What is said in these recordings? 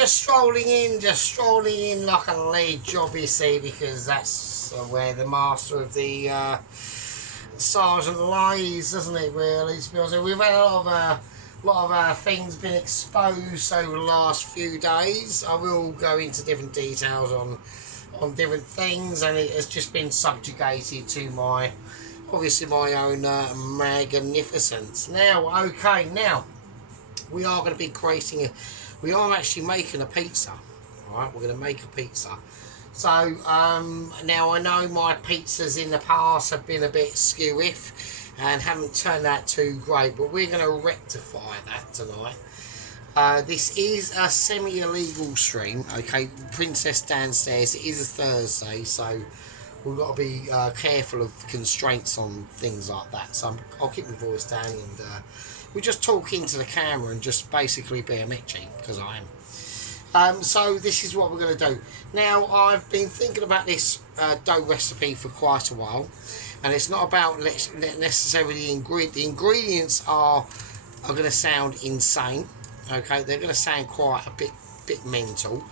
just strolling in like a ledge, obviously, because that's where the master of the sergeant lies, doesn't it? Really, to be honest, we've had a lot of things been exposed over the last few days. I will go into different details on different things, and it has just been subjugated to my, obviously, my own magnificence. Now, okay, now we are going to be we are actually making a pizza. All right, we're going to make a pizza. So now I know my pizzas in the past have been a bit skew-iff and haven't turned out too great, but we're going to rectify that tonight. This is a semi-illegal stream, okay? Princess downstairs. It is a Thursday, so we've got to be careful of constraints on things like that. So I'll keep my voice down, and we just talk into the camera and just basically be a Mitchie, because I am. So this is what we're going to do. Now, I've been thinking about this dough recipe for quite a while, and it's not about necessarily the ingredients. The ingredients are going to sound insane. Okay, they're going to sound quite a bit mental.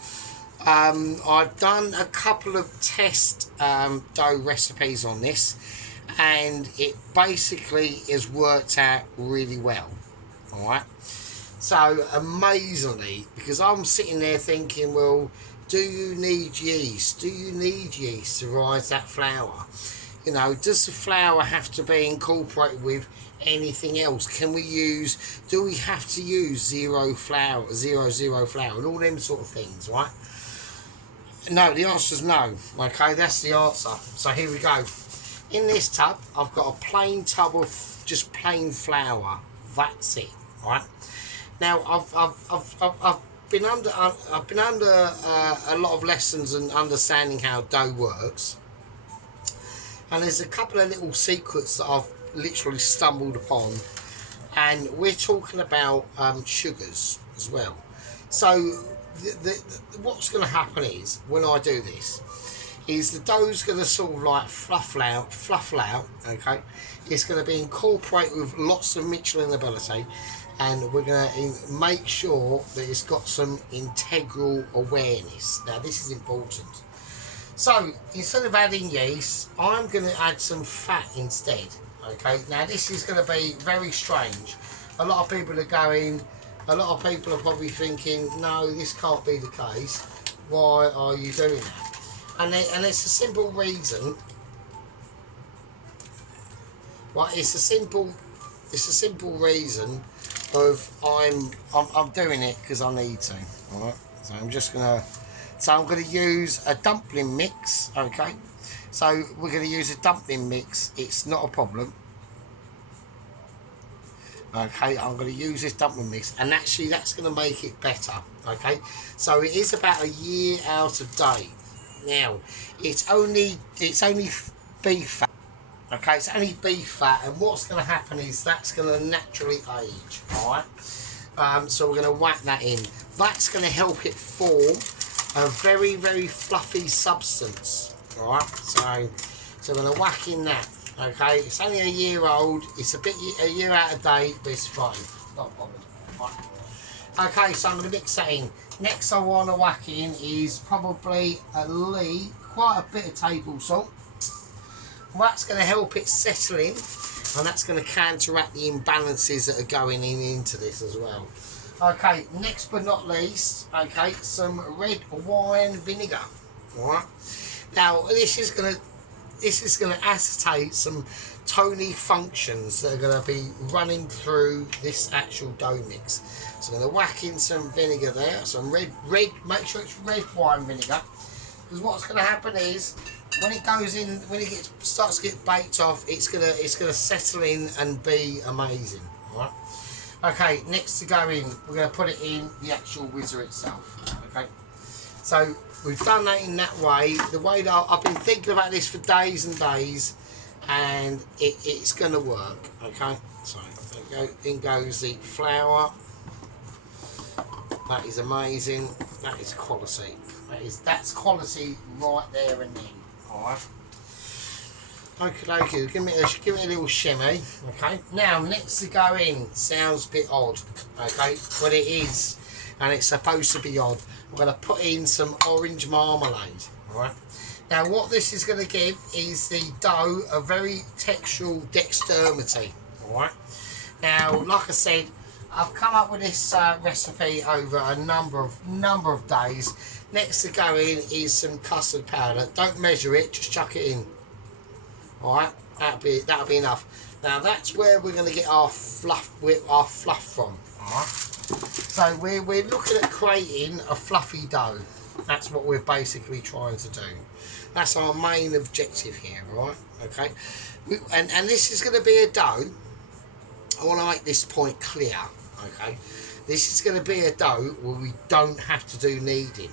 I've done a couple of test dough recipes on this, and it basically has worked out really well. All right. So amazingly, because I'm sitting there thinking, well, do you need yeast? Do you need yeast to rise that flour? You know, does the flour have to be incorporated with anything else? Do we have to use zero flour, and all them sort of things, right? No, the answer is no. Okay, that's the answer. So here we go. In this tub, I've got a plain tub of just plain flour. That's it, right? Now, I've been under a lot of lessons and understanding how dough works, and there's a couple of little secrets that I've literally stumbled upon, and we're talking about sugars as well. So what's going to happen is, when I do this, is the dough's going to sort of like fluff out, okay? It's going to be incorporated with lots of Michelin ability, and we're going to make sure that it's got some integral awareness. Now, this is important. So, instead of adding yeast, I'm going to add some fat instead, okay? Now, this is going to be very strange. A lot of people are probably thinking, no, this can't be the case. Why are you doing that? And it's a simple reason. Well, it's a simple reason of I'm doing it because I need to. All right. So I'm gonna use a dumpling mix. Okay. So we're gonna use a dumpling mix. It's not a problem. Okay, I'm going to use this dumpling mix, and actually that's going to make it better. Okay, so it is about a year out of date. Now, it's only beef fat. Okay, it's only beef fat, and what's going to happen is that's going to naturally age. All right, so we're going to whack that in. That's going to help it form a very, very fluffy substance. All right, so we're going to whack in that. Okay, it's only a year old. It's a year out of date, but it's fine. Not a problem. Right. Okay, so I'm going to mix that in. Next, I want to whack in is probably quite a bit of table salt. Well, that's going to help it settle in, and that's going to counteract the imbalances that are going into this as well. Okay, next but not least, okay, some red wine vinegar. All right. Now, this is going to acetate some tony functions that are going to be running through this actual dough mix. So I'm going to whack in some vinegar there, some red, make sure it's red wine vinegar, because what's going to happen is when it goes in, when it starts to get baked off, it's going to settle in and be amazing. All right. Okay, next to go in, we're going to put it in the actual whizzer itself. Okay. So we've done that in that way. The way that I've been thinking about this for days and days, and it's going to work. Okay, so in goes the flour. That is amazing. That is quality. That's quality right there and then. All right. Okay, give it a little shimmy. Okay. Now next to go in sounds a bit odd. Okay, but it is. and it's supposed to be odd. I'm going to put in some orange marmalade. All right. Now what this is going to give is the dough a very textural dexterity. All right. Now, like I said, I've come up with this recipe over a number of days. Next to go in is some custard powder. Don't measure it, just chuck it in. All right, that'll be enough. Now that's where we're going to get our fluff from. All right. So we're looking at creating a fluffy dough. That's what we're basically trying to do. That's our main objective here, right? Okay. And this is going to be a dough. I want to make this point clear, okay? This is going to be a dough where we don't have to do kneading.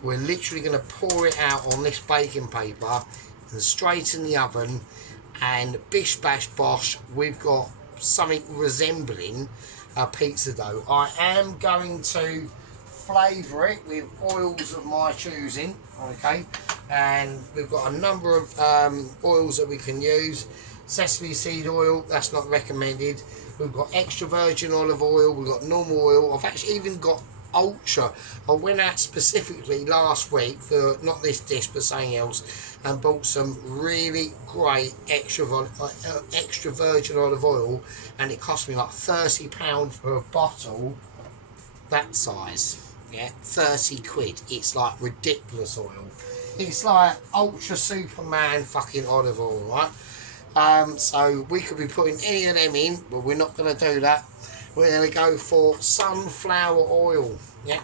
We're literally going to pour it out on this baking paper and straight in the oven, and bish bash bosh, we've got something resembling a pizza dough. I am going to flavour it with oils of my choosing, okay? And we've got a number of oils that we can use. Sesame seed oil, that's not recommended. We've got extra virgin olive oil, we've got normal oil. I've actually even got ultra. I went out specifically last week for not this dish but something else and bought some really great extra virgin olive oil, and it cost me like £30 for a bottle that size. Yeah, 30 quid. It's like ridiculous oil. It's like ultra Superman fucking olive oil, right? So we could be putting any of them in, but we're not going to do that. We're going to go for sunflower oil. Yeah,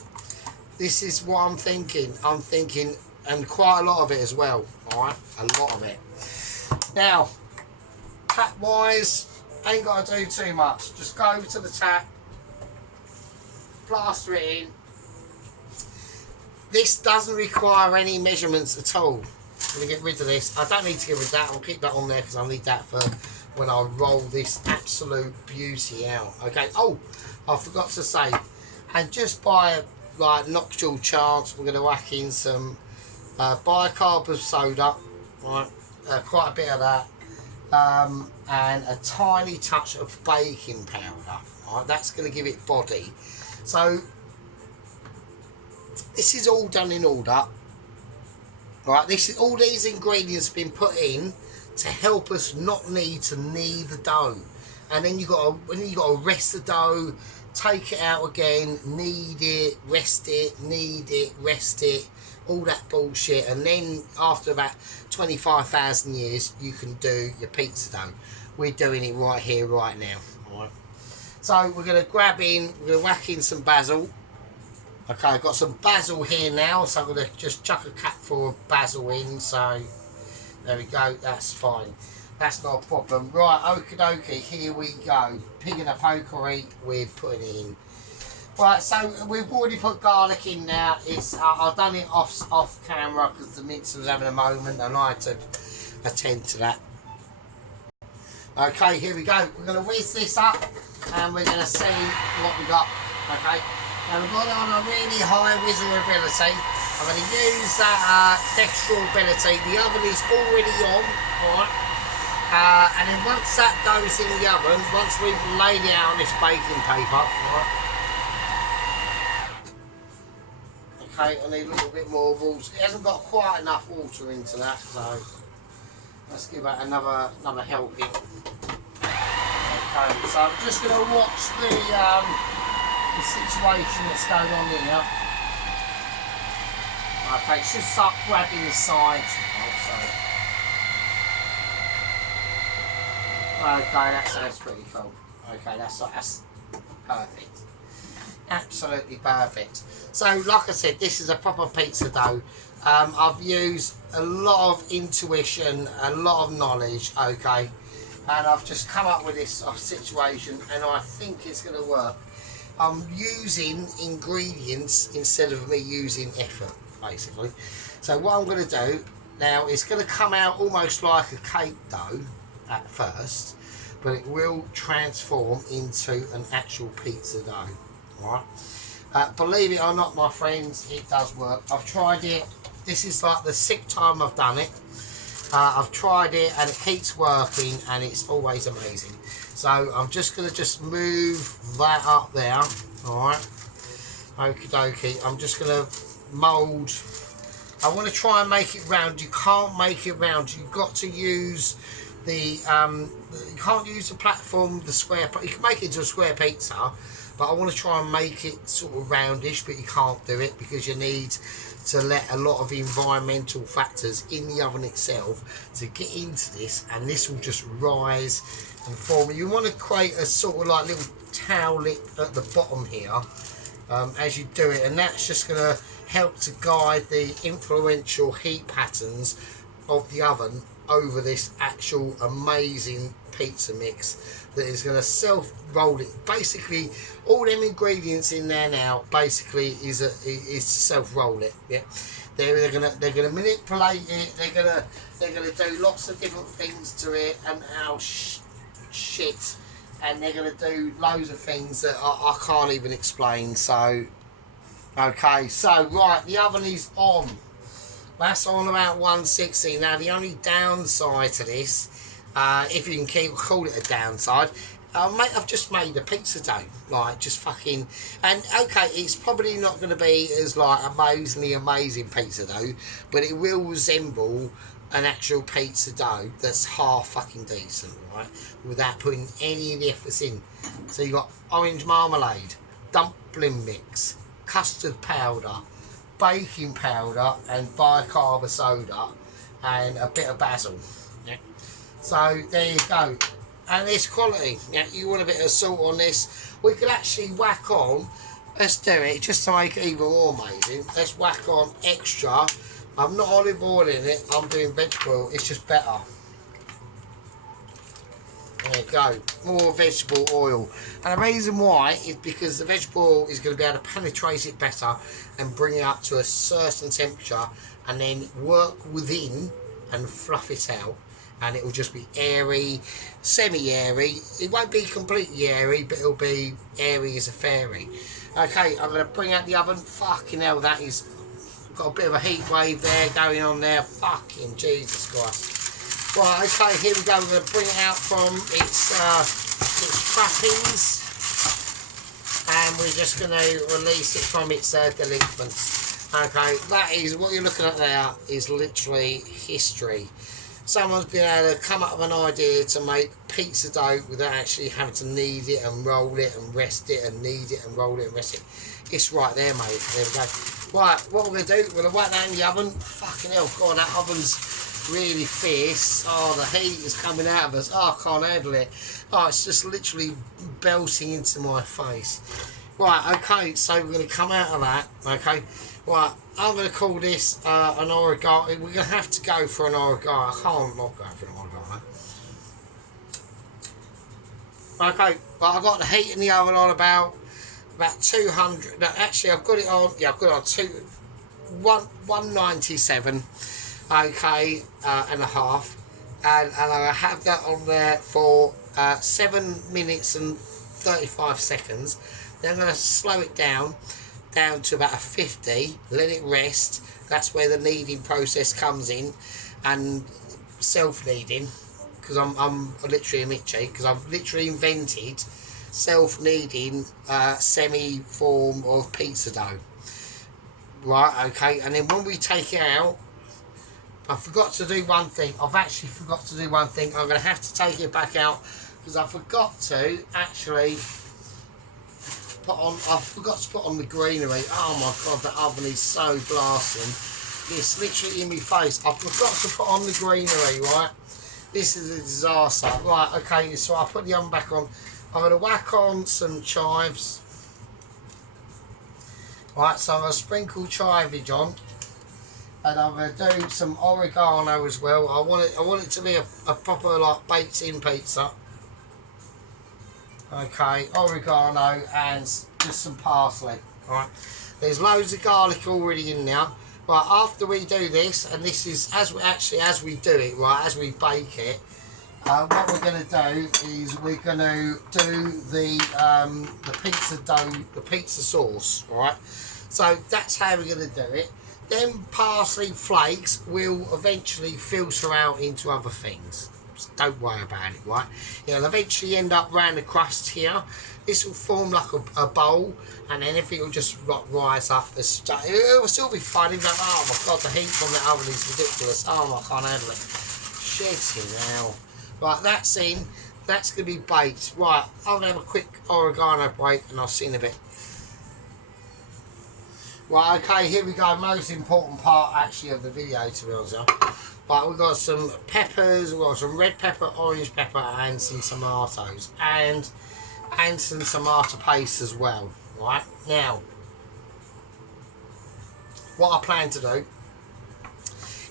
this is what I'm thinking. And quite a lot of it as well. All right, a lot of it. Now, tap wise, ain't got to do too much. Just go to the tap, plaster it in. This doesn't require any measurements at all. I'm going to get rid of this. I don't need to get rid of that. I'll keep that on there because I need that for when I roll this absolute beauty out. Okay. Oh, I forgot to say, and just by like nocturnal chance, we're going to whack in some bicarb of soda, right? Quite a bit of that, and a tiny touch of baking powder. Right, that's going to give it body. So this is all done in order. Right, this is all these ingredients have been put in to help us not need to knead the dough, and then you got to rest the dough, take it out again, knead it, rest it, knead it, rest it, all that bullshit, and then after about 25,000 years, you can do your pizza dough. We're doing it right here, right now. All right. So we're gonna we're gonna whack in some basil. Okay, I've got some basil here now, so I'm going to just chuck a capful of basil in, so there we go, that's fine. That's not a problem. Right, okie dokie, here we go. Pig in a pokery, we're putting it in. Right, so we've already put garlic in now. It's I've done it off camera because the mixer was having a moment and I had to attend to that. Okay, here we go. We're going to whiz this up and we're going to see what we got. Okay. Now we've got it on a really high whizzability. I'm going to use that textural ability. The oven is already on, alright? And then once that goes in the oven, once we've laid it out on this baking paper, alright? Okay, I need a little bit more water. It hasn't got quite enough water into that, so let's give that another helping. Okay, so I'm just going to watch the situation that's going on here. Okay, it should start grabbing the sides. Okay, that's pretty cool. Okay, that's perfect. Absolutely perfect. So, like I said, this is a proper pizza dough. I've used a lot of intuition, a lot of knowledge, okay, and I've just come up with this situation, and I think it's going to work. I'm using ingredients instead of me using effort, basically. So what I'm going to do now, it's going to come out almost like a cake dough at first, but it will transform into an actual pizza dough. Alright, believe it or not, my friends, it does work. I've tried it. This is like the 6th time I've done it. I've tried it and it keeps working and it's always amazing. So I'm just going to move that up there, alright, Okie dokie. I'm just going to mould. I want to try and make it round. You can't make it round. You've got to use the you can't use the platform, the square. You can make it into a square pizza, but I want to try and make it sort of roundish, but you can't do it because you need to let a lot of environmental factors in the oven itself to get into this, and this will just rise and form. You want to create a sort of like little towel lip at the bottom here as you do it, and that's just going to help to guide the influential heat patterns of the oven over this actual amazing pizza mix that is going to self roll it. Basically all them ingredients in there now basically is self roll it. Yeah, they're gonna manipulate it, they're gonna do lots of different things to it, and shit, and they're gonna do loads of things that I can't even explain. So okay, so right, the oven is on. That's on about 160. Now the only downside to this, if you can call it a downside, mate, I've just made a pizza dough, like just fucking, and okay, it's probably not going to be as like amazingly amazing pizza dough, but it will resemble an actual pizza dough that's half fucking decent, right, without putting any of the efforts in. So you got orange marmalade, dumpling mix, custard powder, baking powder, and bicarb soda, and a bit of basil. Yeah. So there you go, and it's quality. Yeah, you want a bit of salt on this. We could actually whack on. Let's do it just to make it even more amazing. Let's whack on extra. I'm not olive oil in it. I'm doing vegetable oil. It's just better. There you go, more vegetable oil. And the reason why is because the vegetable oil is going to be able to penetrate it better and bring it up to a certain temperature, and then work within and fluff it out, and it will just be airy, semi-airy. It won't be completely airy, but it'll be airy as a fairy. Okay, I'm going to bring out the oven. Fucking hell, that is got a bit of a heat wave there going on there. Fucking Jesus Christ. Right, okay, here we go. We're going to bring it out from its trappings, and we're just going to release it from its delinquents. Okay, that is what you're looking at there, is literally history. Someone's been able to come up with an idea to make pizza dough without actually having to knead it and roll it and rest it and knead it and roll it and rest it. It's right there, mate. There we go. Right, what we're going to do, we're going to whack that in the oven. Fucking hell, God, that oven's really fierce. Oh, the heat is coming out of us. Oh, I can't handle it. Oh, it's just literally belting into my face. Right, okay, so we're going to come out of that. Okay, right, I'm going to call this an oregano. We're going to have to go for an oregano. I can't not go for an oregano. Okay, well, I've got the heat in the oven on about 200. No, actually, I've got it on. Yeah, I've got it on 197. Okay, and a half, and I have that on there for 7 minutes and 35 seconds. Then I'm going to slow it down to about a 50, let it rest. That's where the kneading process comes in, and self-kneading, because I'm literally a Mitchie, because I've literally invented self-kneading semi-form of pizza dough. Right, okay, and then when we take it out, I forgot to do one thing. I've actually forgot to do one thing. I'm going to have to take it back out because I forgot to actually put on. I forgot to put on the greenery. Oh my God, the oven is so blasting. It's literally in my face. I forgot to put on the greenery. Right, this is a disaster. Right, okay. So I put the oven back on. I'm going to whack on some chives. Right, so I'm going to sprinkle chivage on. And I'm going to do some oregano as well. I want it to be a proper like baked in pizza. Okay, oregano and just some parsley. Alright, there's loads of garlic already in there. Right, after we do this, and this is as we do it, right, as we bake it, what we're going to do is we're going to do the pizza dough, the pizza sauce. Alright, so that's how we're going to do it. Then parsley flakes will eventually filter out into other things. So don't worry about it, right? It'll eventually end up around the crust here, this will form like a bowl, and then everything will just rise up. It will still be fun. You'll be like, oh my god, the heat from the oven is ridiculous. Oh, I can't handle it. Shit hell. Right, that's in. That's going to be baked. Right, I'm going to have a quick oregano break, and I'll see you in a bit. Right, okay, here we go. Most important part, actually, of the video, to be honest with you. Right, we've got some peppers, we've got some red pepper, orange pepper, and some tomatoes. And some tomato paste as well. Right, now, what I plan to do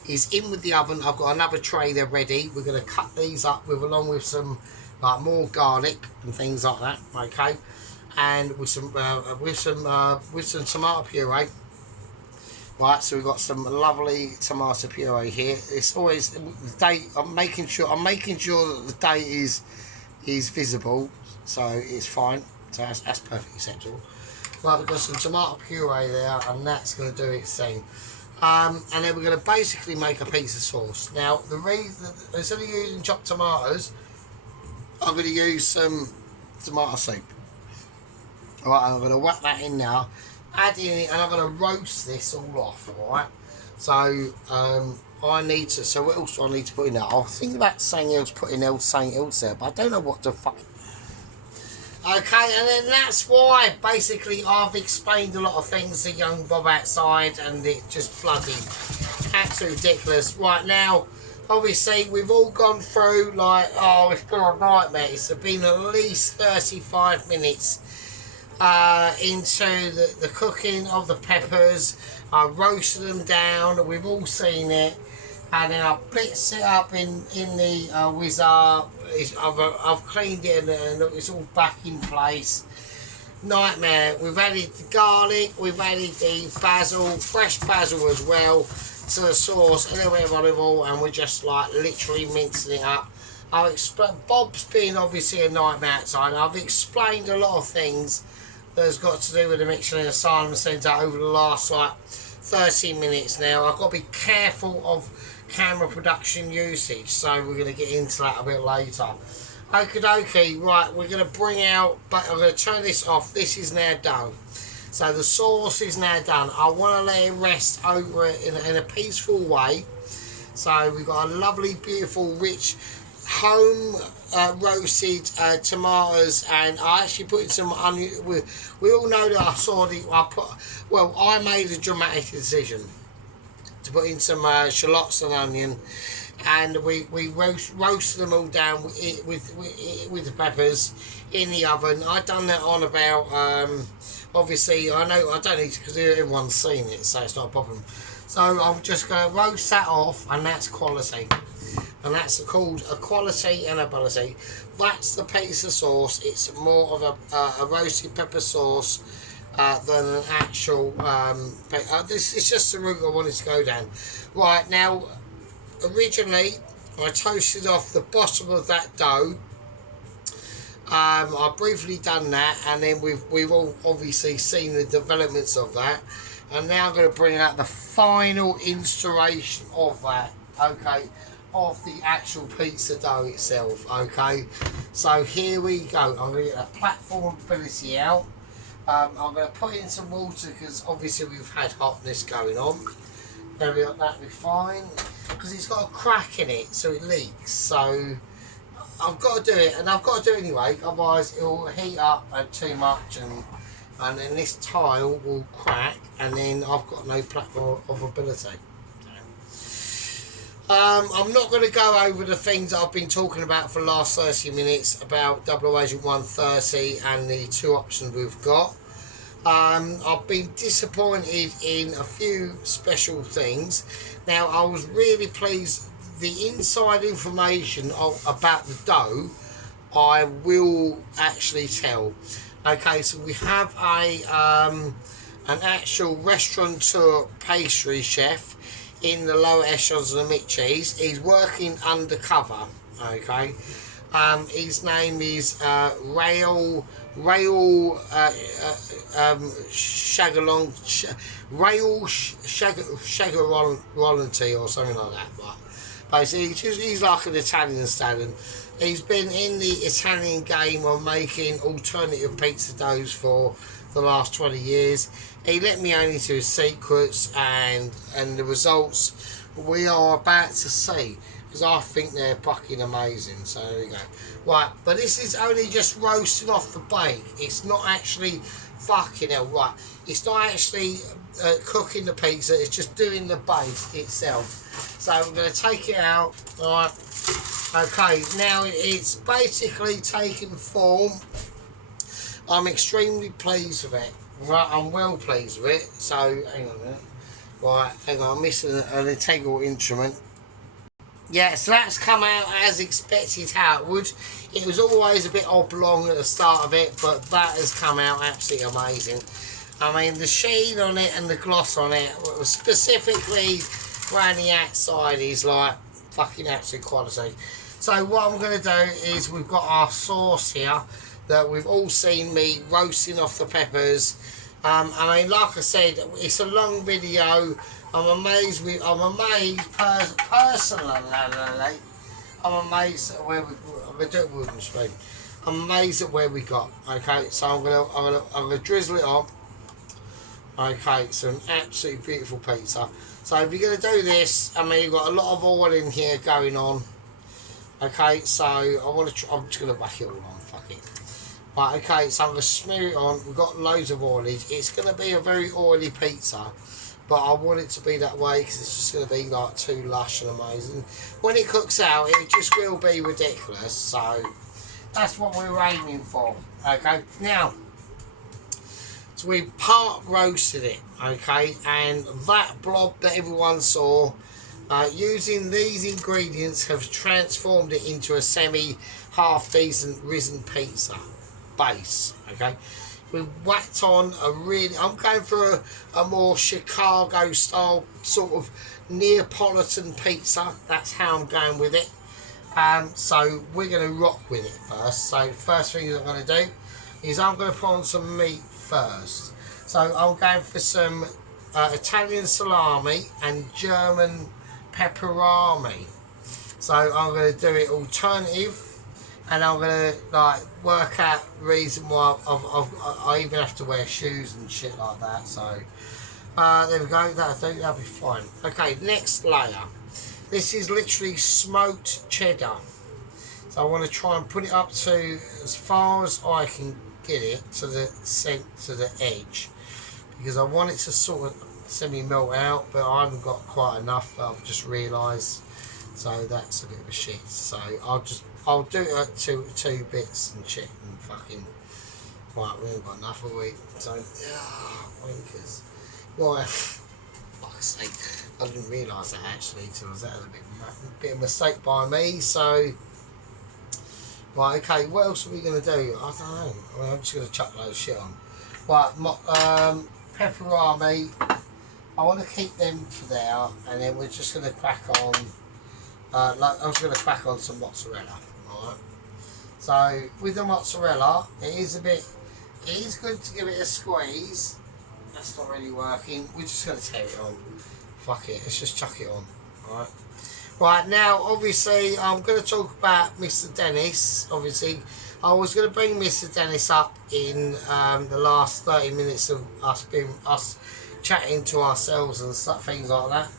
is in with the oven. I've got another tray there ready. We're going to cut these up along with some like more garlic and things like that. Okay, and with some tomato puree. Right, so we've got some lovely tomato puree here. It's always the date. I'm making sure that the date is visible, so it's fine. So that's perfectly acceptable. Right, we've got some tomato puree there, and that's going to do its thing. And then we're going to basically make a pizza sauce. Now, the reason, instead of using chopped tomatoes, I'm going to use some tomato soup. Alright, I'm going to whack that in now, add in it, and I'm going to roast this all off. Alright, so I need to. So what else do I need to put in there? I'll think about something else, putting something else there, but I don't know what to fucking. Okay, and then that's why basically I've explained a lot of things to young Bob outside, and it just bloody absolutely ridiculous. Right now, obviously we've all gone through like, oh, it's been a nightmare. It's been at least 35 minutes into the cooking of the peppers. I roasted them down. We've all seen it. And then I blitzed it up in the whizzer. I've cleaned it, and it's all back in place. Nightmare. We've added the garlic, we've added the basil, fresh basil as well, to the sauce, a little bit of olive oil, and we're just like literally mincing it up. Bob's been obviously a nightmare outside. I've explained a lot of things that's got to do with the Michelin Asylum Centre over the last like 30 minutes now. I've got to be careful of camera production usage, so we're going to get into that a bit later. Okie dokie, right, we're going to bring out, but I'm going to turn this off. This is now done. So the sauce is now done. I want to let it rest over it in a peaceful way. So we've got a lovely, beautiful, rich, home roasted tomatoes, and I actually put in some onion. We all know that I made a dramatic decision to put in some shallots and onion, and we roasted them all down with the peppers in the oven. I've done that on about obviously I know I don't need to, because everyone's seen it, so it's not a problem. So I'm just going to roast that off, and that's quality, and that's called a quality and ability. That's the pizza sauce. It's more of a roasted pepper sauce than an actual this is just the route I wanted to go down. Right, now originally I toasted off the bottom of that dough. I've briefly done that, and then we've all obviously seen the developments of that, and now I'm going to bring out the final installation of that, okay, of the actual pizza dough itself. Okay, so here we go. I'm going to get a platform ability out. I'm going to put in some water, because obviously we've had hotness going on. That'll be fine, because it's got a crack in it, so it leaks. So I've got to do it, and I've got to do it anyway, otherwise it will heat up too much, and then this tile will crack, and then I've got no platform of ability. I'm not going to go over the things I've been talking about for the last 30 minutes about Double Agent 130 and the two options we've got. I've been disappointed in a few special things. Now, I was really pleased. The inside information about the dough, I will actually tell. Okay, so we have an actual restaurateur pastry chef in the lower echelons of the Mitchies. He's working undercover. Okay, his name is Rail Shagaronty or something like that. But Basically, he's like an Italian stallion. He's been in the Italian game of making alternative pizza doughs for the last 20 years. He let me own into his secrets and the results we are about to see, because I think they're fucking amazing. So there we go. Right, but this is only just roasting off the bake. It's not actually fucking hell, right. It's not actually cooking the pizza, it's just doing the base itself. So I'm going to take it out. Right. Okay, now it's basically taken form. I'm extremely pleased with it. Right, I'm well pleased with it. So, hang on a minute. Right, hang on, I'm missing an integral instrument. Yeah, so that's come out as expected how it would. It was always a bit oblong at the start of it, but that has come out absolutely amazing. I mean, the sheen on it and the gloss on it, specifically around the outside, is like fucking absolute quality. So what I'm going to do is, we've got our sauce here that we've all seen me roasting off the peppers. I mean, like I said, it's a long video. I'm amazed personally. I'm amazed at where we. I'm gonna do it with wooden spoon. I'm amazed at where we got. Okay, so I'm gonna drizzle it on. Okay, it's an absolutely beautiful pizza. So if you're gonna do this, I mean, you've got a lot of oil in here going on. Okay, so I'm just gonna whack it all on. Fuck it. Right, okay, so I'm going to smear it on. We've got loads of oilage. It's going to be a very oily pizza, but I want it to be that way because it's just going to be like too lush and amazing. When it cooks out, it just will be ridiculous. So that's what we're aiming for. Okay, now, so we part roasted it, okay, and that blob that everyone saw, using these ingredients, have transformed it into a half decent risen pizza base. Okay, we whacked on I'm going for a more Chicago style sort of Neapolitan pizza. That's how I'm going with it. So we're going to rock with it first. So first thing I'm going to do is I'm going to put on some meat first. So I'm going for some Italian salami and German pepperami. So I'm going to do it alternative, and I'm going to like work out the reason why I even have to wear shoes and shit like that. So there we go, that'll be fine. Okay, next layer. This is literally smoked cheddar. So I want to try and put it up to as far as I can get it to the edge, because I want it to sort of semi-melt out, but I haven't got quite enough. I've just realised. So that's a bit of a shit. So I'll do it at two bits and shit and fucking. Right, we haven't got enough, have we? So wankers. Why? Fuck's sake! I didn't realise that actually. So that was a bit of a mistake by me. So right, okay. What else are we gonna do? I don't know. I mean, I'm just gonna chuck loads of shit on. Right, pepperami. I want to keep them for there, and then we're just gonna crack on. I'm just going to crack on some mozzarella, right? So with the mozzarella, it is good to give it a squeeze. That's not really working. We're just going to tear it on. Fuck it, let's just chuck it on, right? Right, now obviously I'm going to talk about Mr. Dennis. Obviously, I was going to bring Mr. Dennis up in the last 30 minutes of us chatting to ourselves and stuff, things like that.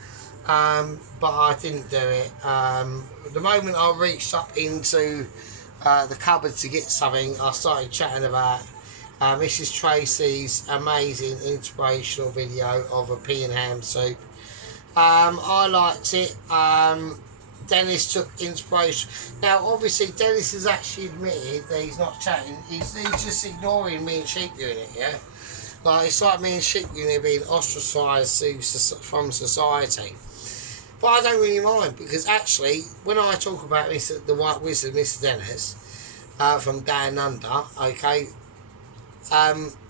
But I didn't do it. The moment I reached up into the cupboard to get something, I started chatting about Mrs. Tracy's amazing inspirational video of a pea and ham soup. I liked it. Dennis took inspiration. Now, obviously, Dennis has actually admitted that he's not chatting. He's just ignoring me and Sheep Unit, yeah? Like, it's like me and Sheep Unit being ostracised from society. But I don't really mind, because actually, when I talk about the White Wizard, Mr. Dennis, from Down Under, okay,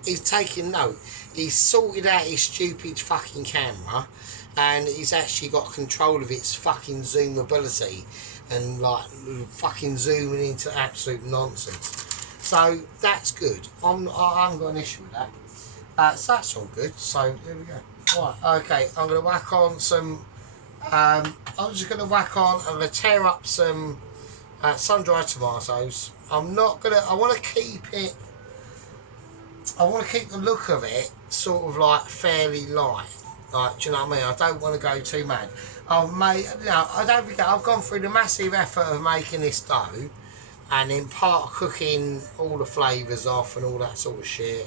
he's taking note. He's sorted out his stupid fucking camera, and he's actually got control of its fucking zoomability, and like fucking zooming into absolute nonsense. So that's good. I haven't got an issue with that. So that's all good. So there we go. Right, okay, I'm going to whack on some I'm just going to whack on. I'm going to tear up some sun-dried tomatoes. I'm not going to. I want to keep it. I want to keep the look of it sort of like fairly light. Like, do you know what I mean? I don't want to go too mad. I've made, you know, I don't forget, I've gone through the massive effort of making this dough, and in part cooking all the flavours off and all that sort of shit.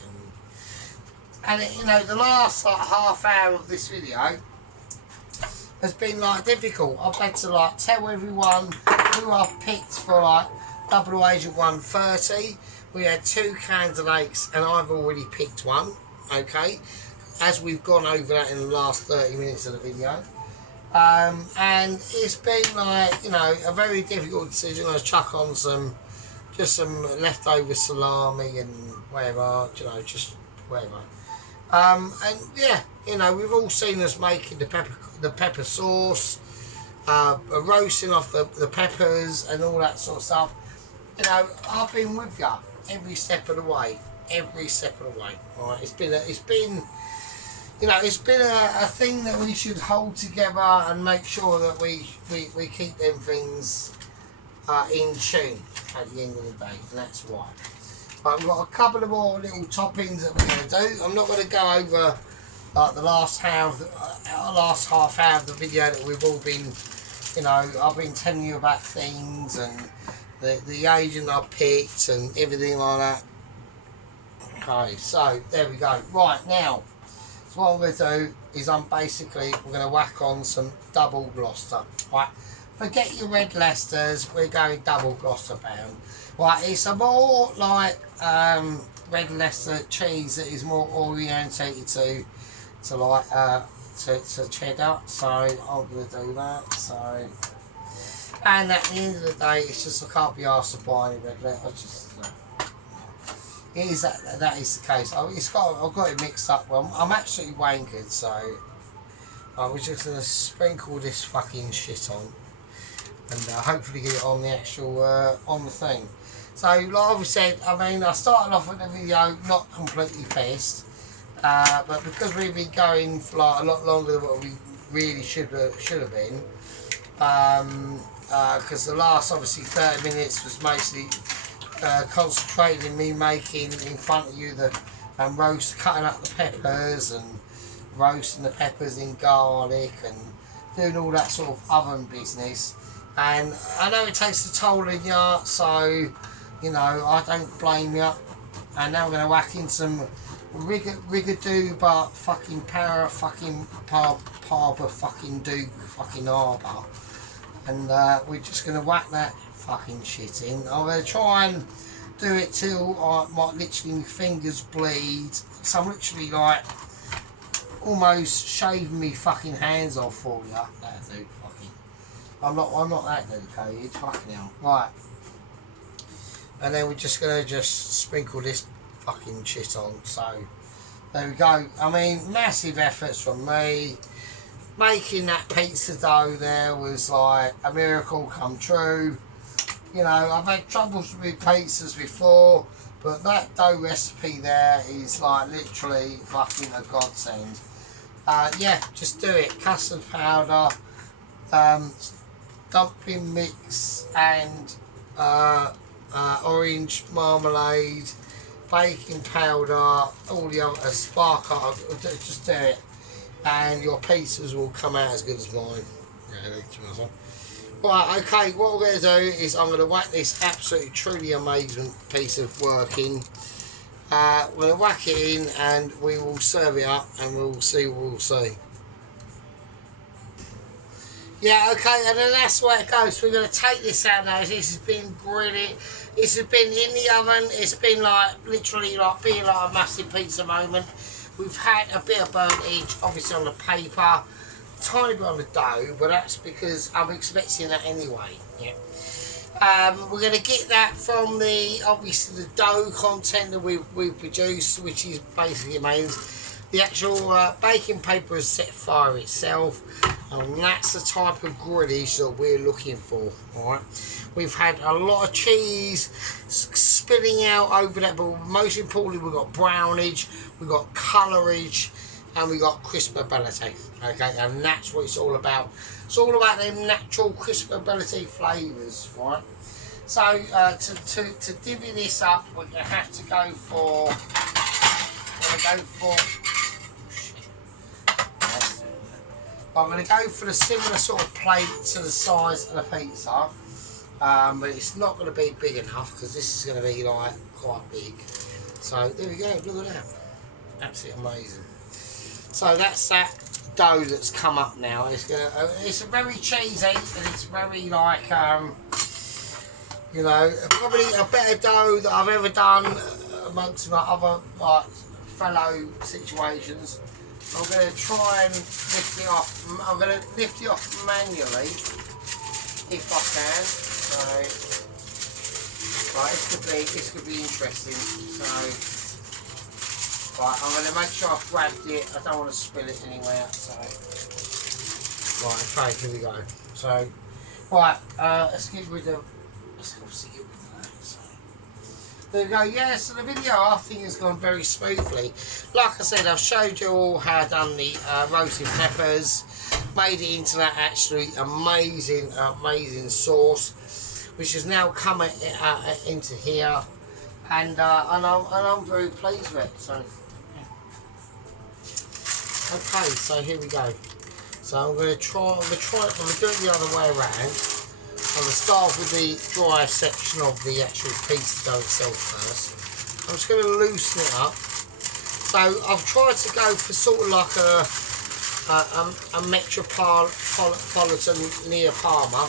And it, you know, the last like half hour of this video has been like difficult. I've had to like tell everyone who I've picked for like Double Agent 130. We had 2 candidates and I've already picked one, okay, as we've gone over that in the last 30 minutes of the video. And it's been like, you know, a very difficult decision. I chuck on just some leftover salami and whatever, you know, just whatever. And yeah, you know, we've all seen us making the pepper sauce, roasting off the peppers and all that sort of stuff. You know, I've been with you every step of the way, All right, it's been you know, it's been a thing that we should hold together and make sure that we keep them things in tune at the end of the day, and that's why. But we've got a couple of more little toppings that we're going to do. I'm not going to go over like the last half hour of the video that we've all been, you know, I've been telling you about things and the agent I picked and everything like that. Okay, so there we go. Right, now, so what I'm going to do is we're going to whack on some double Gloucester. Right, forget your red Leicesters, we're going double Gloucester bound. Right, it's a more like red Leicester cheese that is more orientated to like to cheddar. So I'm going to do that. So, and at the end of the day, it's just I can't be asked to buy any red Leicester. I just it is that is the case. I've got it mixed up. Well, I'm absolutely wankered. So we're just going to sprinkle this fucking shit on, and hopefully get it on the actual on the thing. So like I said, I mean, I started off with the video not completely pissed, but because we've been going for like a lot longer than what we really should have been, because the last obviously 30 minutes was mostly concentrated in me making in front of you the cutting up the peppers and roasting the peppers in garlic and doing all that sort of oven business. And I know it takes a toll in you, so you know, I don't blame you. And now we're going to whack in some rigadoo, but fucking para fucking parba fucking do fucking arbor. And we're just going to whack that fucking shit in. I'm going to try and do it till I might literally my fingers bleed. So I'm literally like almost shaving me fucking hands off for you. That'll do, fucking. I'm not that dedicated, fucking hell. Right. And then we're just going to sprinkle this fucking shit on. So there we go. I mean, massive efforts from me. Making that pizza dough there was like a miracle come true. You know, I've had troubles with pizzas before, but that dough recipe there is like literally fucking a godsend. Yeah, just do it. Custard powder, dumpling mix, and orange marmalade, baking powder, all the other sparkle. Just do it, and your pizzas will come out as good as mine. Right, okay, what we're going to do is I'm going to whack this absolutely truly amazing piece of working. We're going to whack it in and we will serve it up and we'll see what we'll see. Yeah, okay, and then that's where it goes. We're going to take this out now. This has been brilliant. This has been in the oven. It's been like literally like being like a massive pizza moment. We've had a bit of burnt obviously on the paper, tiny bit on the dough, but that's because I'm expecting that anyway. Yeah. We're going to get that from obviously the dough content that we've produced, which is basically means the actual baking paper has set fire itself, and that's the type of grillish that we're looking for. Alright, we've had a lot of cheese spilling out over that, but most importantly we've got brownage, we've got colourage, and we got crispability. Okay, and that's what it's all about. It's all about them natural crispability flavours, right? So to divvy this up, we're gonna have to go for. I'm going to go for the similar sort of plate to the size of the pizza, but it's not going to be big enough because this is going to be like quite big. So there we go, look at that, absolutely amazing. So that's that dough that's come up now. It's very cheesy and it's very like you know, probably a better dough that I've ever done amongst my other like fellow situations. I'm going to try and lift it off. I'm going to lift it off manually if I can. So, right, this could be interesting. So, right, I'm going to make sure I've grabbed it. I don't want to spill it anywhere. So, right, okay, here we go. So, right, let's get rid of. Let's obviously get rid of that. So. There we go, yeah, so the video I think has gone very smoothly. Like I said, I've showed you all how I've done the roasted peppers, made it into that actually amazing sauce, which has now come into here, and I'm very pleased with it. So, okay, so here we go. So I'm going to do it the other way around. I'm going to start with the dry section of the actual pizza dough itself first. I'm just going to loosen it up. So I've tried to go for sort of like a metropolitan near Parma,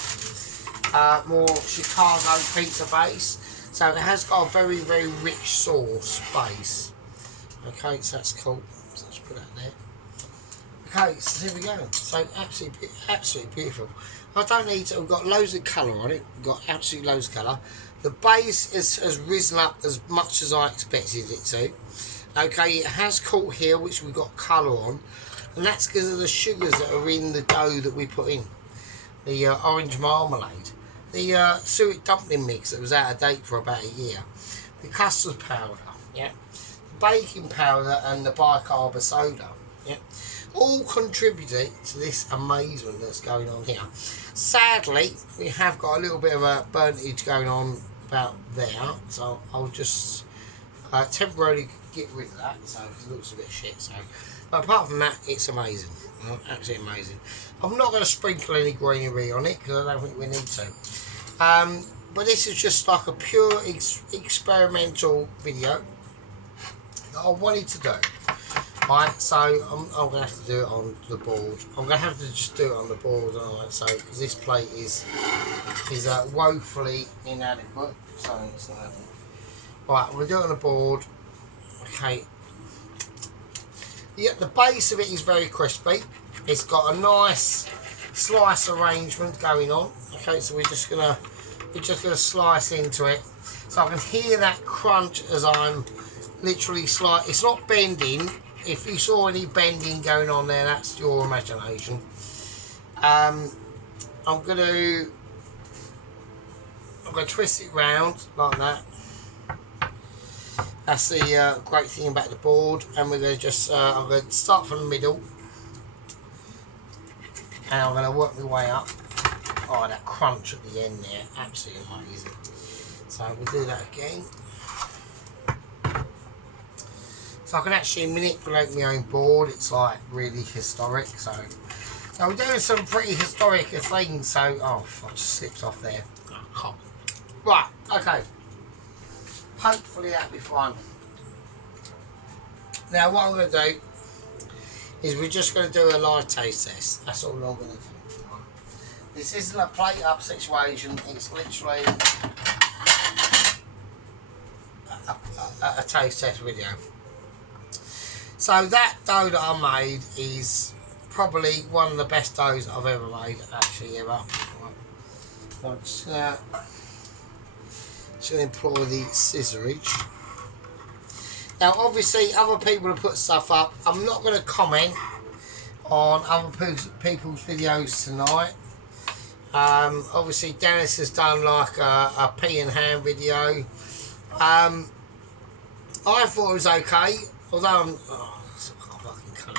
more Chicago pizza base. So it has got a very, very rich sauce base. Okay, so that's cool. So let's put that there. Okay, so here we go. So absolutely beautiful. I don't need to, we've got loads of colour on it. We've got absolutely loads of colour. The base has risen up as much as I expected it to. Okay, it has caught here, which we've got colour on. And that's because of the sugars that are in the dough that we put in. The orange marmalade. The suet dumpling mix that was out of date for about a year. The custard powder, yeah. The baking powder and the bicarb soda, yeah. All contributed to this amazement that's going on here. Sadly, we have got a little bit of a burnage going on about there, so I'll just temporarily get rid of that. So it looks a bit shit. So, but apart from that, it's amazing, absolutely amazing. I'm not going to sprinkle any greenery on it because I don't think we need to. But this is just like a pure experimental video that I wanted to do. Right, so I'm going to have to do it on the board. I'm going to have to just do it on the board, alright, so, because this plate is woefully inadequate, so it's not happening. Right, we'll do it on the board. Okay. Yeah, the base of it is very crispy. It's got a nice slice arrangement going on. Okay, so we're just gonna slice into it. So I can hear that crunch as I'm literally slicing. It's not bending. If you saw any bending going on there, that's your imagination. I'm gonna twist it round like that. That's the great thing about the board. And we're gonna just I'm gonna start from the middle, and I'm gonna work my way up. Oh, that crunch at the end there, absolutely amazing. So we'll do that again. So I can actually manipulate my own board. It's like really historic. So we're doing some pretty historic things. So, oh, I just slipped off there. Oh, right, okay. Hopefully that'll be fine. Now what I'm going to do is we're just going to do a live taste test. That's all I'm going to do. This isn't a plate up situation. It's literally a taste test video. So that dough that I made is probably one of the best doughs I've ever made, actually, ever. So I'm just going to employ the scissorage. Now, obviously, other people have put stuff up. I'm not going to comment on other people's videos tonight. Obviously, Dennis has done like a pea and ham video. I thought it was okay. Although I can't fucking colour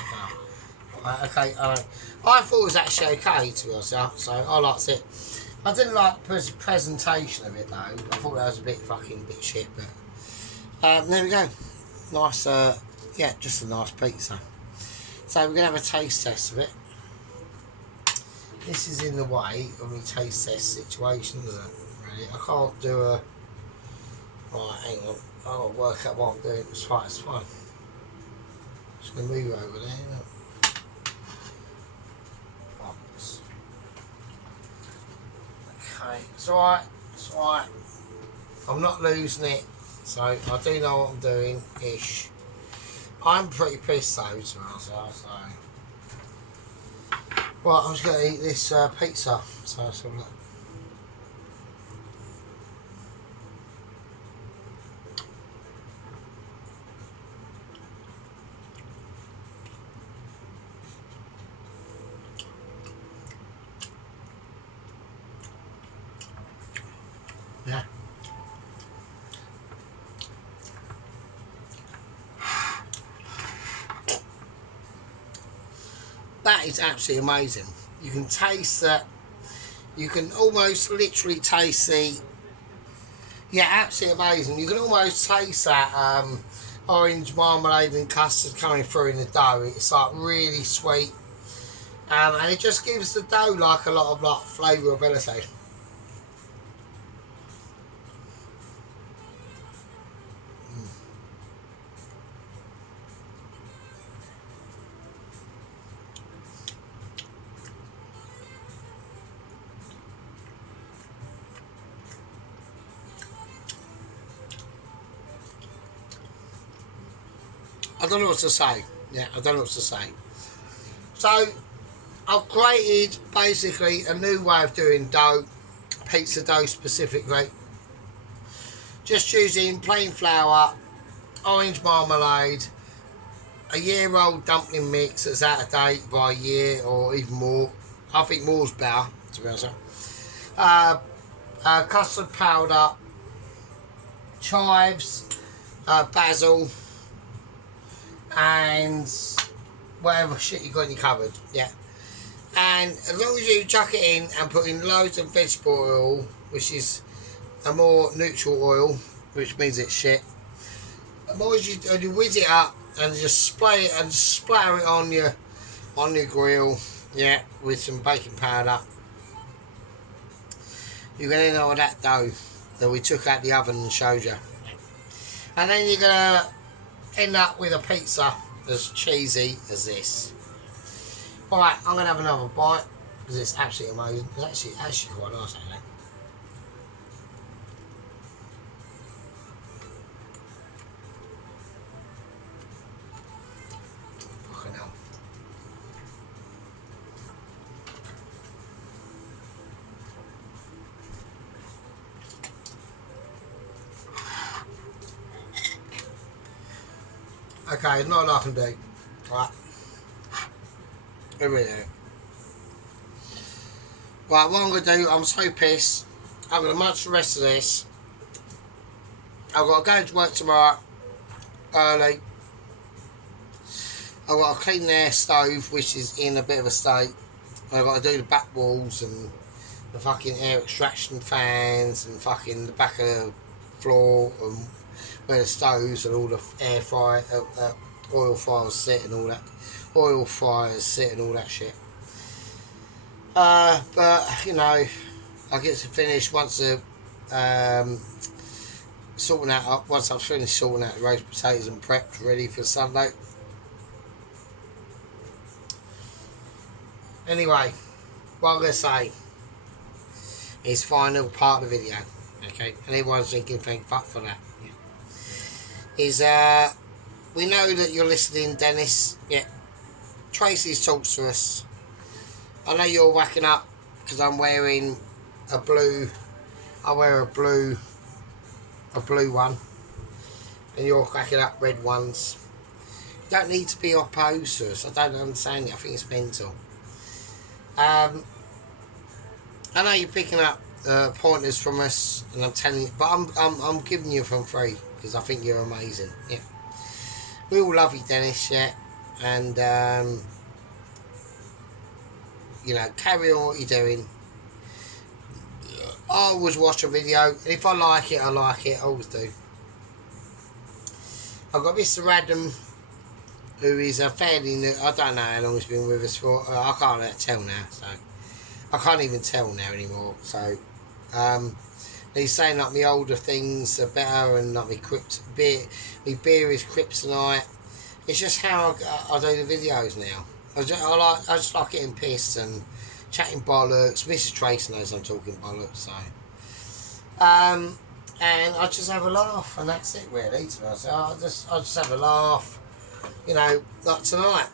Right, okay, I thought it was actually okay, to be honest, so I liked it. I didn't like the presentation of it though. I thought that was a bit shit, but there we go. Nice, yeah, just a nice pizza. So we're gonna have a taste test of it. This is in the way of my taste test situation, isn't it? Really, I can't do a. Right, hang on. I'll work out what I'm doing. It's fine. Just gonna move over there. Okay, it's alright. It's alright. I'm not losing it, so I do know what I'm doing, ish. I'm pretty pissed though, to be honest, so. Right, I'm just going to eat this pizza. So let's have a look. Yeah. That is absolutely amazing. You can taste that. You can almost literally taste the. Yeah, absolutely amazing. You can almost taste that orange marmalade and custard coming through in the dough. It's like really sweet, and it just gives the dough like a lot of like flavourability. I don't know what to say. Yeah, I don't know what to say. So, I've created basically a new way of doing dough, pizza dough specifically. Just using plain flour, orange marmalade, a year-old dumpling mix that's out of date by a year or even more. I think more's better, to be honest. Custard powder, chives, basil, and whatever shit you got in your cupboard, yeah. And as long as you chuck it in and put in loads of vegetable oil, which is a more neutral oil, which means it's shit. As long as you whiz it up and just spray it and splatter it on your grill, yeah, with some baking powder, you're gonna end up with that dough that we took out the oven and showed you. And then you're gonna end up with a pizza as cheesy as this. Alright, I'm going to have another bite because it's absolutely amazing. It's actually quite nice, actually. Fucking hell. Okay, there's not enough I can do. Right. Here we go. Right, what I'm going to do, I'm so pissed. I'm going to munch the rest of this. I've got to go to work tomorrow early. I've got to clean their stove, which is in a bit of a state. I've got to do the back walls and the fucking air extraction fans and fucking the back of the floor and where the stoves and all the air fryer, oil fryers sit and all that. Oil fryers sit and all that shit. But, you know, I get to finish once the once I've finished sorting out the roast potatoes and prepped ready for Sunday. Anyway, what I'm going to say is final part of the video, okay, and everyone's thinking thank fuck for that, yeah. Is we know that you're listening, Dennis, yeah. Tracy's talks to us. I know you're whacking up because I'm wearing a blue, I wear a blue one, and you're cracking up red ones. You don't need to be opposed to us. I don't understand it. I think it's mental. I know you're picking up pointers from us, and I'm telling you, but I'm giving you from free because I think you're amazing. Yeah, we all love you, Dennis. Yeah, and you know, carry on what you're doing. I always watch a video, and if I like it, I like it. I always do. I've got Mr. Radham, who is a fairly new, I don't know how long he's been with us for. I can't tell now, so I can't even tell now anymore. So he's saying like my older things are better, and like my beer is kryptonite. It's just how I do the videos now. I just like getting pissed and chatting bollocks. Mrs. Tracy knows I'm talking bollocks, so and I just have a laugh, and that's it really. To be honest, I just have a laugh. You know, like tonight,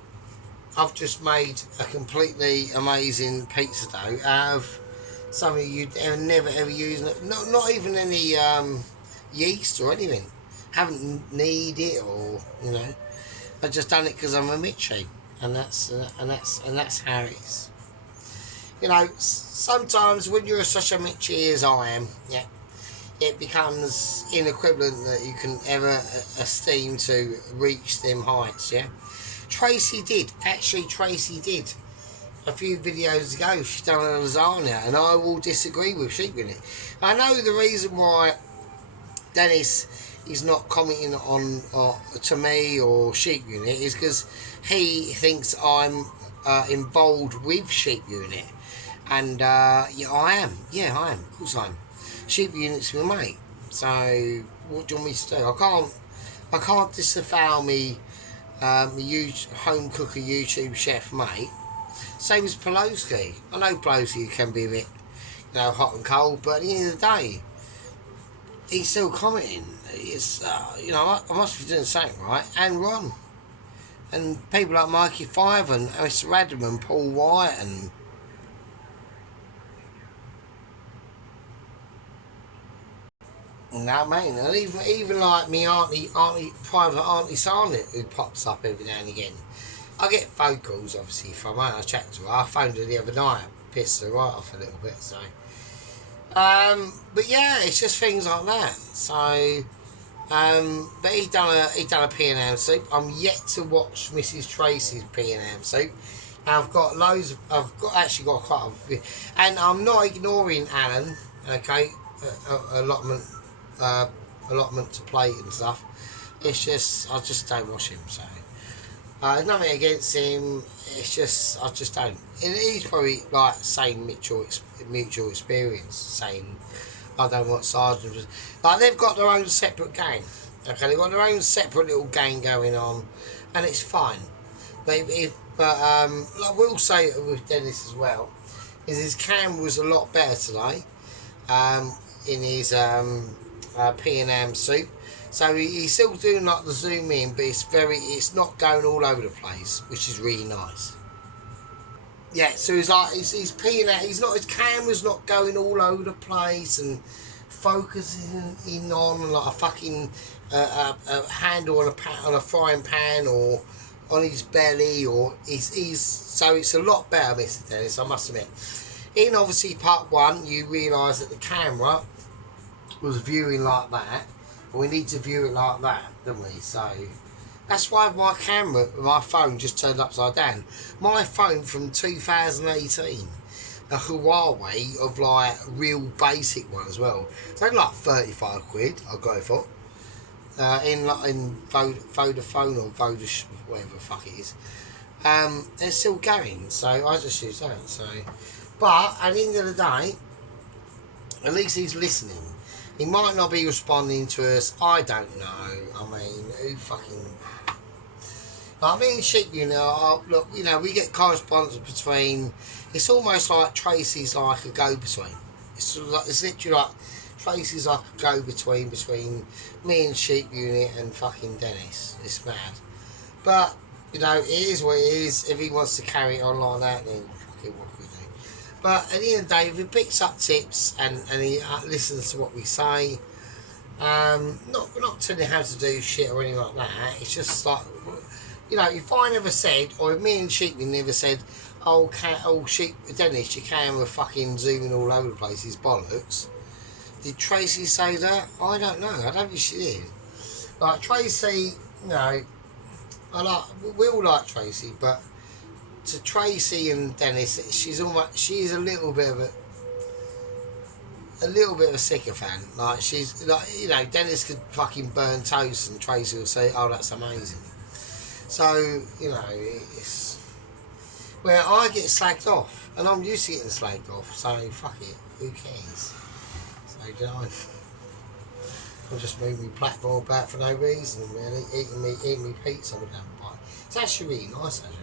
I've just made a completely amazing pizza dough out of something you'd never ever use. Not even any yeast or anything. Haven't need it, or you know, I've just done it because I'm a Mitchie, and that's how it is. You know, sometimes when you're such a Mitchie as I am, yeah, it becomes inequivalent that you can ever esteem to reach them heights, yeah. Tracy did a few videos ago. She's done a lasagna, and I will disagree with sheep unit. I know the reason why Dennis is not commenting on to me or sheep unit is because he thinks I'm involved with sheep unit, and yeah, I am. Of course I am. Sheep unit's my mate. So what do you want me to do? I can't disavow me home cooker YouTube chef mate. Same as Pelosi. I know Pelosi can be a bit, you know, hot and cold, but at the end of the day, he's still commenting. It's you know, I must be doing something right. And Ron, and people like Mikey Five and Mr. Radham and Paul White and. No, mate, and even like me private auntie Sarnet, who pops up every now and again. I get phone calls, obviously, from her. I chat to her. I phoned her the other night, pissed her right off a little bit. So, but yeah, it's just things like that. So, but he done a P&M soup. I'm yet to watch Mrs. Tracy's P&M soup. I've got loads. Actually got quite a, and I'm not ignoring Alan. Okay, allotment to plate and stuff. It's just I just don't watch him. So nothing against him. It's just I just don't. And he's probably like saying mutual experience, saying I don't want Sergeant. Like they've got their own separate gang. Okay, they've got their own separate little gang going on, and it's fine. But like we'll say with Dennis as well, is his cam was a lot better today. In his P&M soup, so he's still doing like the zoom in, but it's not going all over the place, which is really nice. Yeah, so he's like his P&M, his camera's not going all over the place and focusing in on like a fucking a handle on a frying pan or on his belly, or he's so it's a lot better, Mr. Dennis, I must admit. In obviously part one, you realise that the camera was viewing like that, and we need to view it like that, don't we? So that's why my phone just turned upside down. My phone from 2018, a Huawei of like real basic one as well. It's only like 35 quid I got it for. In Vodafone or Vodafone, whatever the fuck it is. It's still going, so I just use that. So, but at the end of the day, at least he's listening. He might not be responding to us. I don't know. I mean, who fucking... I mean, shit, you know, look, you know, we get correspondence between... It's almost like Tracy's like a go-between. It's literally like Tracy's like a go-between between me and Sheep Unit and fucking Dennis. It's mad. But, you know, it is what it is. If he wants to carry it on like that, then fucking what can we do? But at the end of the day, if he picks up tips and he listens to what we say, not telling him how to do shit or anything like that, it's just like, you know, if I never said, or if me and Sheep never said, oh Sheep, Dennis, your camera fucking zooming all over the place is bollocks. Did Tracy say that? I don't know. I don't think she did. Like Tracy, you know, we all like Tracy, but to Tracy and Dennis, she's a little bit of a sycophant. Like she's like, you know, Dennis could fucking burn toast and Tracy will say, "Oh, that's amazing." So you know, it's where I get slagged off, and I'm used to getting slagged off. So fuck it, who cares? So do you know, I'll just move my platform back for no reason. Really, eating me pizza with that bite. It's actually really nice, actually.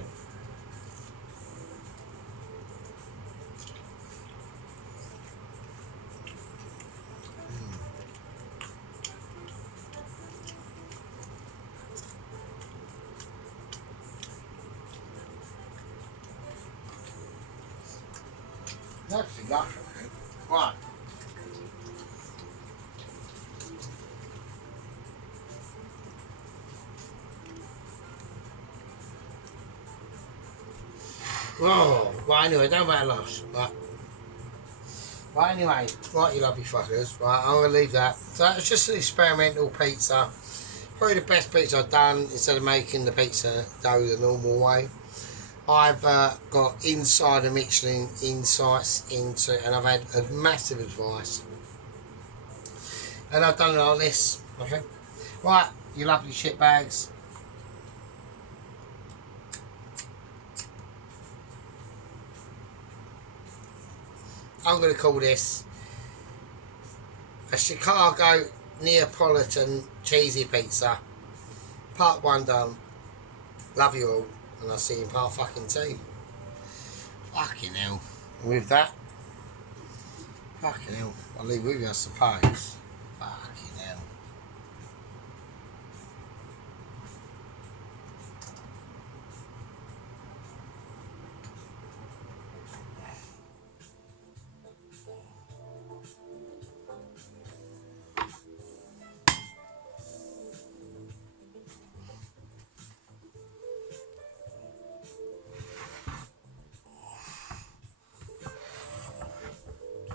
Actually, lucky, right. Oh, well, anyway, don't matter loss. Right, anyway, right, you lovely fuckers. Right, I'm going to leave that. So that was just an experimental pizza. Probably the best pizza I've done instead of making the pizza dough the normal way. I've got insider Michelin insights into, and I've had a massive advice. And I've done it like this. Okay. Right, you lovely shit bags. I'm going to call this a Chicago Neapolitan cheesy pizza. Part 1 done. Love you all. And I'll see you in part fucking 2. Fucking hell. And with that, fucking hell. I'll leave with you, I suppose. Fucking hell.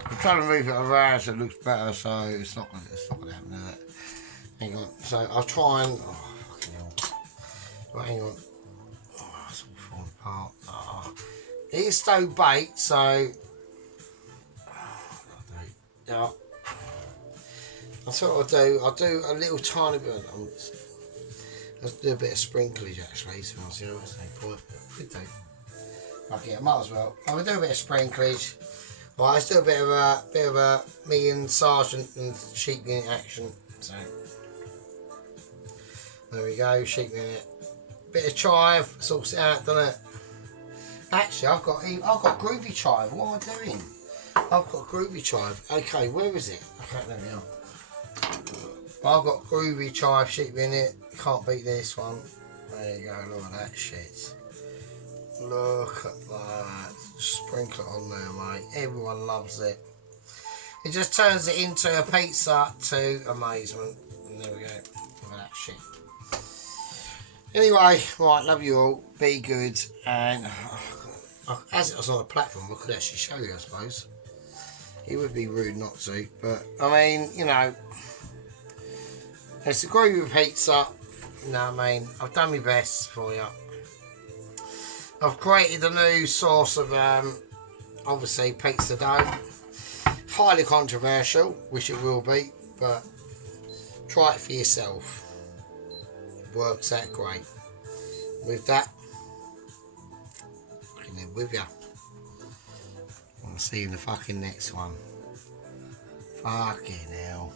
I'm trying to move it around so it looks better, so it's not going to happen, is it? Hang on. So I'll try and. Oh, fucking hell. Right, hang on. Oh, it's all falling apart. Oh. It is stove baked, so. Yeah. That's what I'll do. I'll do a little tiny bit. Let's do a bit of sprinklage actually, so I'll see what's no point. Could do. Okay, I might as well. I'm gonna do a bit of sprinklage. Right, let's do a bit of a me and Sergeant and sheep unit action. So there we go, sheep unit. Bit of chive, sorts it out, doesn't it? Actually, I've got groovy chive. What am I doing? I've got groovy chive. Okay, where is it? Okay, there we are. I've got groovy chive sheep in it. Can't beat this one. There you go. Look at that shit. Look at that. Sprinkle it on there, mate. Everyone loves it. It just turns it into a pizza to amazement. And there we go. Look at that shit. Anyway, right. Love you all. Be good. And as it was on a platform, I could actually show you, I suppose. It would be rude not to, but I mean, you know, it's a groovy pizza. You know what I mean? I've done my best for you. I've created a new source of, obviously, pizza dough. Highly controversial, which it will be, but try it for yourself. It works out great. With that, I can live with you. I'll see you in the fucking next one. Fucking hell.